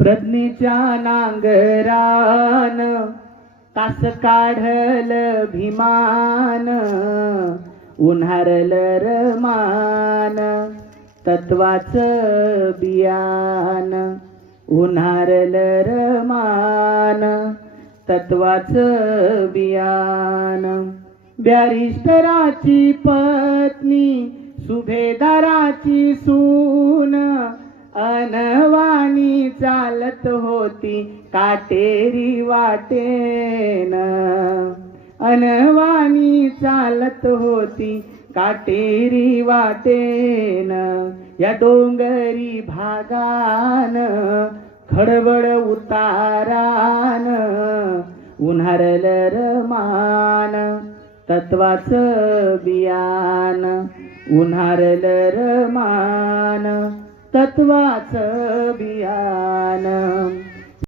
प्रज्ञेच्या नांगरान कास काढल भीमान, उन्हारल रमान तत्वाचं बियान, उन्हारल रमान तत्वाचं बियान. बॅरिस्टराची पत्नी सुभेदाराची सून, अनवाणी चालत होती काटेरी वाटेन, अनवाणी चालत होती काटेरी वाटेन. या डोंगरी भागान खडबड उतारान, उन्हारल रमान तत्वाचं बियान, उन्हारल रमान तत्वाचं बियान.